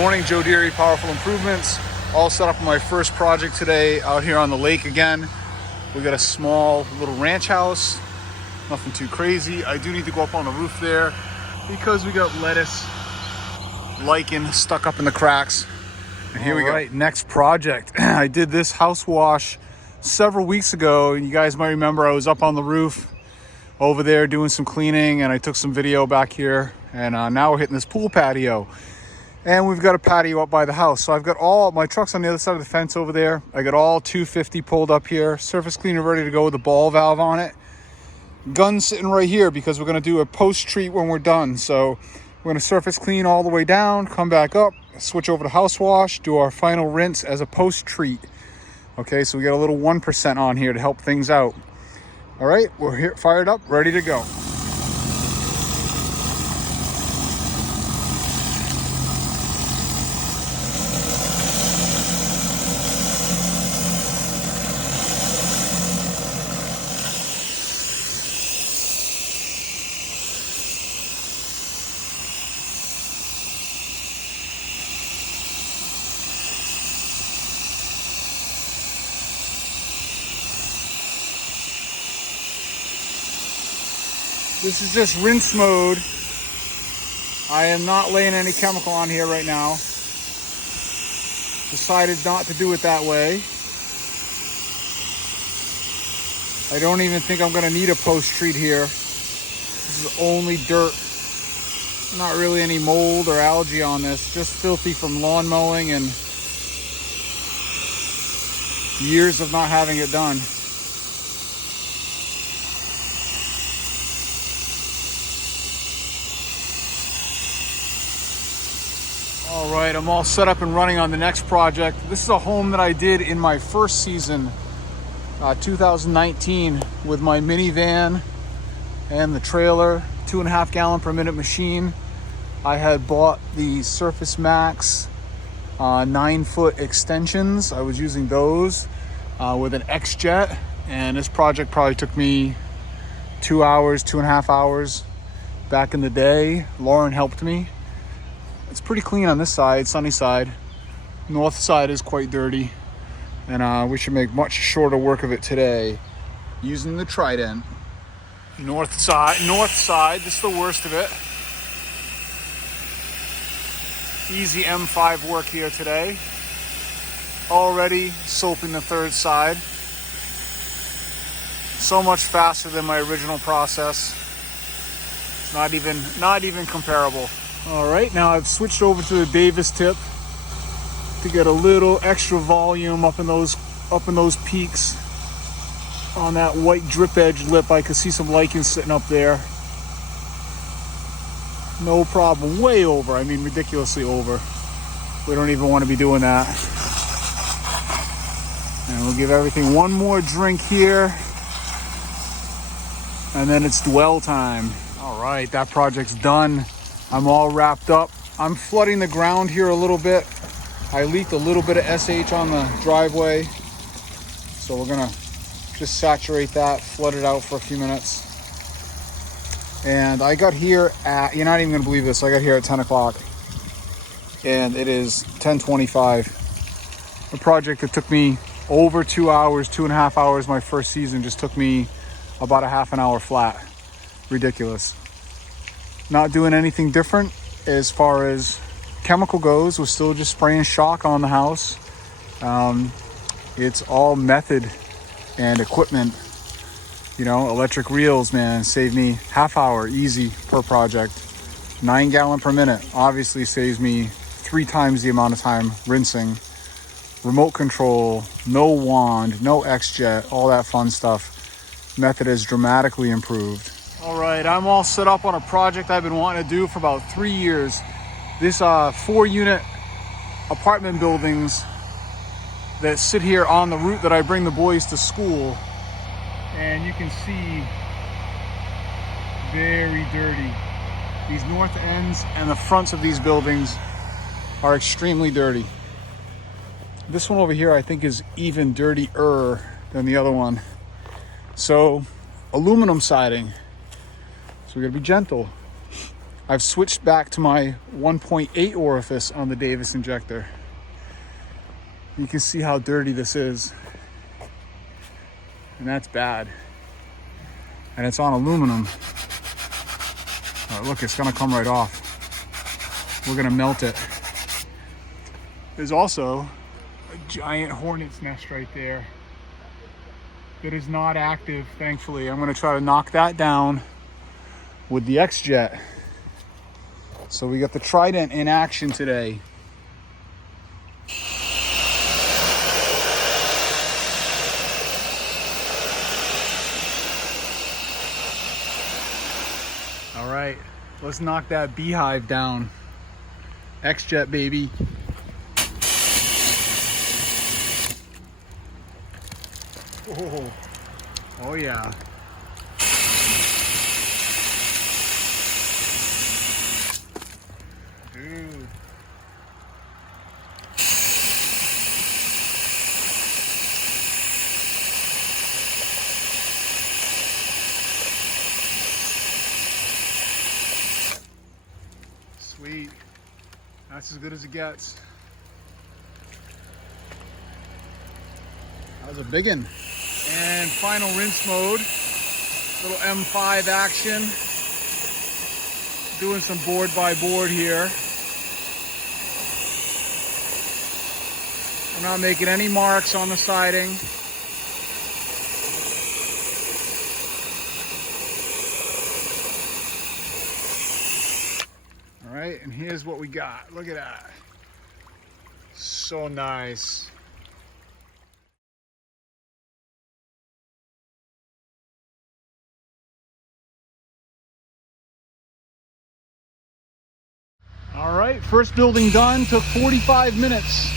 Morning, Joe Deary, Powerful Improvements. All set up on my first project today out here on the lake again. We got a small little ranch house, nothing too crazy. I do need to go up on the roof there because we got lettuce, lichen stuck up in the cracks. And here we go. All right, next project. I did this house wash several weeks ago. You guys might remember I was up on the roof over there doing some cleaning, and I took some video back here. And now we're hitting this pool patio. And we've got a patio up by the house. So I've got all my trucks on the other side of the fence over there. I got all 250 pulled up here. Surface cleaner ready to go with a ball valve on it. Gun sitting right here because we're gonna do a post treat when we're done. So we're gonna surface clean all the way down, come back up, switch over to house wash, do our final rinse as a post treat. Okay, so we got a little 1% on here to help things out. All right, we're here, fired up, ready to go. This is just rinse mode. I am not laying any chemical on here right now. Decided not to do it that way. I don't even think I'm gonna need a post treat here. This is only dirt. Not really any mold or algae on this. Just filthy from lawn mowing and years of not having it done. All right, I'm all set up and running on the next project. This is a home that I did in my first season, 2019, with my minivan and the trailer, 2.5 gallon per minute machine. I had bought the Surface Max 9-foot extensions. I was using those with an X-Jet, and this project probably took me 2 hours, 2.5 hours back in the day. Lauren helped me. It's pretty clean on this side, sunny side. North side is quite dirty, and we should make much shorter work of it today using the Trident. North side, this is the worst of it. Easy M5 work here today. Already soaping the third side. So much faster than my original process. It's not even comparable. All right, now I've switched over to the Davis tip to get a little extra volume up in those peaks. On that white drip edge lip, I could see some lichen sitting up there. No problem, way over, I mean ridiculously over. We don't even want to be doing that. And we'll give everything one more drink here. And then it's dwell time. All right, that project's done. I'm all wrapped up. I'm flooding the ground here a little bit. I leaked a little bit of SH on the driveway. So we're gonna just saturate that, flood it out for a few minutes. And I got here at, you're not even gonna believe this, I got here at 10 o'clock. And it is 10:25. A project that took me over 2 hours, 2.5 hours my first season, just took me about a half an hour flat. Ridiculous. Not doing anything different as far as chemical goes. We're still just spraying shock on the house. It's all method and equipment. You know, electric reels, man, save me half hour easy per project. 9 gallon per minute obviously saves me 3 times the amount of time rinsing. Remote control, no wand, no X-Jet, all that fun stuff. Method has dramatically improved. All right, I'm all set up on a project I've been wanting to do for about 3 years. This 4-unit apartment buildings that sit here on the route that I bring the boys to school. And you can see, very dirty. These north ends and the fronts of these buildings are extremely dirty. This one over here I think is even dirtier than the other one. So, aluminum siding. So we gotta be gentle. I've switched back to my 1.8 orifice on the Davis injector. You can see how dirty this is. And that's bad. And it's on aluminum. Look, it's gonna come right off. We're gonna melt it. There's also a giant hornet's nest right there that is not active, thankfully. I'm gonna try to knock that down with the X-Jet. So we got the Trident in action today. All right, let's knock that beehive down. X-Jet, baby. Oh yeah. Dude. Sweet. That's as good as it gets. That was a big one. And final rinse mode. Little M5 action. Doing some board by board here. I'm not making any marks on the siding. All right, and here's what we got. Look at that. So nice. All right, first building done, took 45 minutes.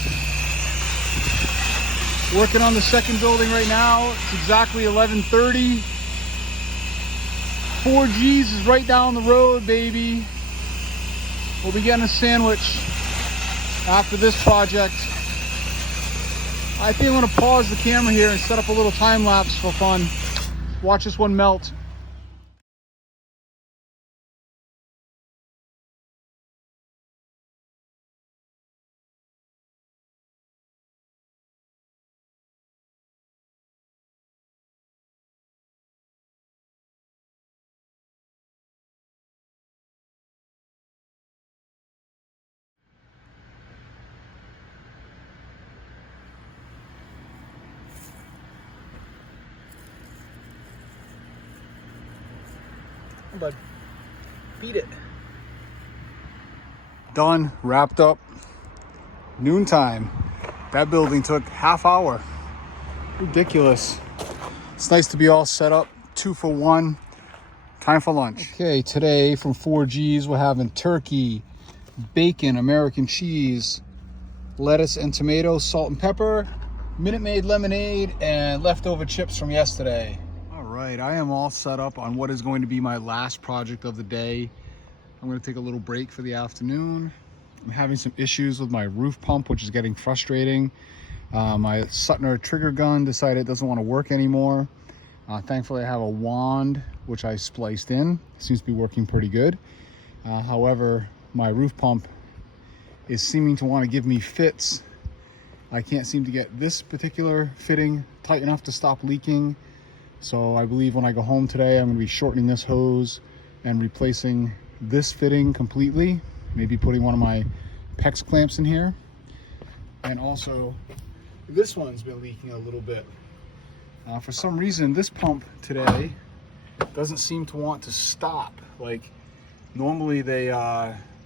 Working on the second building right now. It's exactly 11:30. 4Gs is right down the road, baby. We'll be getting a sandwich after this project. I think I'm gonna pause the camera here and set up a little time lapse for fun. Watch this one melt. Bud, beat it. Done, wrapped up, noontime. That building took half hour. Ridiculous. It's nice to be all set up, 2 for 1. Time for lunch. Okay, today from 4Gs we're having turkey, bacon, American cheese, lettuce and tomato, salt and pepper, Minute Maid lemonade, and leftover chips from yesterday. All right, I am all set up on what is going to be my last project of the day. I'm going to take a little break for the afternoon. I'm having some issues with my roof pump, which is getting frustrating. My Suttner trigger gun decided it doesn't want to work anymore. Thankfully, I have a wand, which I spliced in. Seems to be working pretty good. However, my roof pump is seeming to want to give me fits. I can't seem to get this particular fitting tight enough to stop leaking. So I believe when I go home today, I'm going to be shortening this hose and replacing this fitting completely. Maybe putting one of my PEX clamps in here. And also, this one's been leaking a little bit. For some reason, this pump today doesn't seem to want to stop. Like, normally they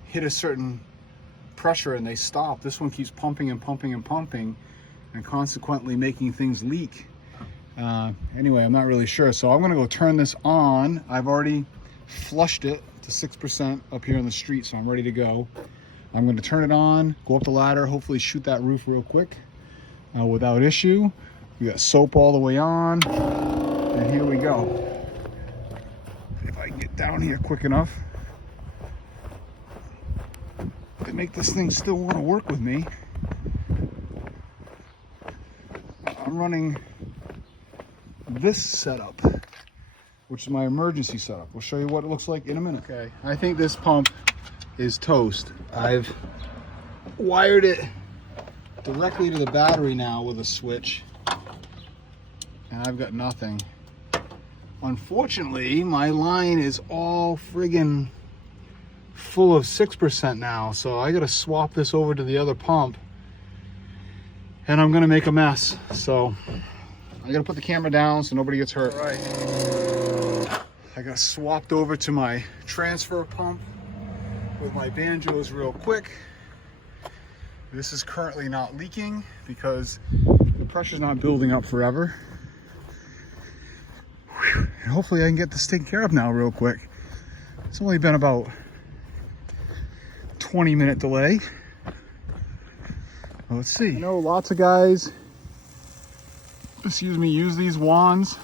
hit a certain pressure and they stop. This one keeps pumping and pumping and pumping, and consequently making things leak. Anyway, I'm not really sure. So I'm gonna go turn this on. I've already flushed it to 6% up here on the street, so I'm ready to go. I'm gonna turn it on, go up the ladder, hopefully shoot that roof real quick without issue. We got soap all the way on, and here we go. If I can get down here quick enough to make this thing still want to work with me. I'm running this setup which is my emergency setup. We'll show you what it looks like in a minute. Okay, I think this pump is toast. I've wired it directly to the battery now with a switch, and I've got nothing. Unfortunately, my line is all friggin' full of 6% now, so I gotta swap this over to the other pump, and I'm gonna make a mess. So I gotta put the camera down so nobody gets hurt. All right, I got swapped over to my transfer pump with my banjos real quick. This is currently not leaking because the pressure's not building up forever. Whew. And hopefully I can get this taken care of now real quick. It's only been about 20-minute delay. Well, let's see. I know lots of guys, excuse me, use these wands.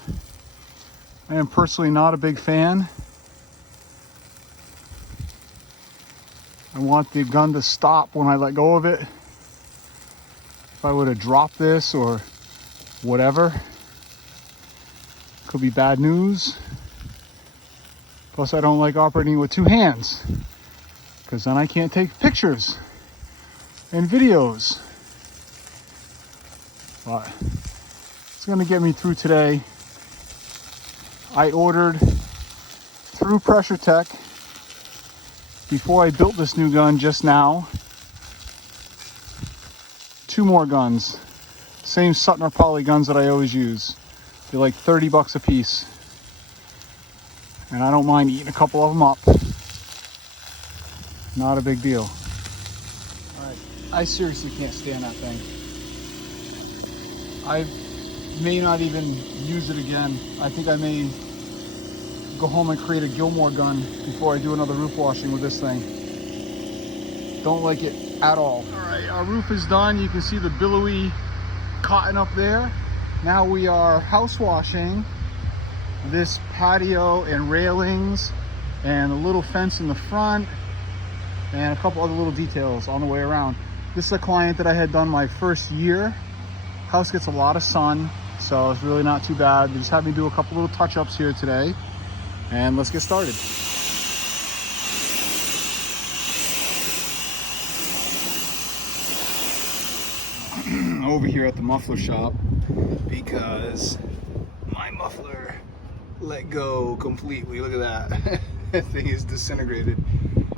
I am personally not a big fan. I want the gun to stop when I let go of it. If I would have dropped this or whatever, could be bad news. Plus, I don't like operating with two hands, because then I can't take pictures and videos. But it's gonna get me through today. I ordered through Pressure Tech before I built this new gun just now 2 more guns, same Sutner Poly guns that I always use. They're like 30 bucks a piece, and I don't mind eating a couple of them up. Not a big deal. All right, I seriously can't stand that thing. I may not even use it again. I think I may go home and create a Gilmore gun before I do another roof washing with this thing. Don't like it at all. All right, our roof is done. You can see the billowy cotton up there. Now we are house washing this patio and railings and a little fence in the front and a couple other little details on the way around. This is a client that I had done my first year. House gets a lot of sun, so it's really not too bad. They just had me do a couple little touch-ups here today, and let's get started. Over here at the muffler shop, because my muffler let go completely. Look at that. That thing is disintegrated.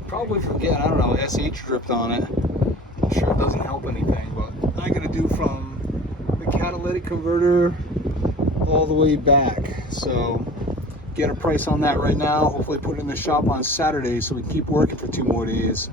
Probably from getting, I don't know, SH dripped on it. I'm sure it doesn't help anything, but I gotta do from the catalytic converter all the way back. So get a price on that right now. Hopefully put it in the shop on Saturday so we can keep working for 2 more days.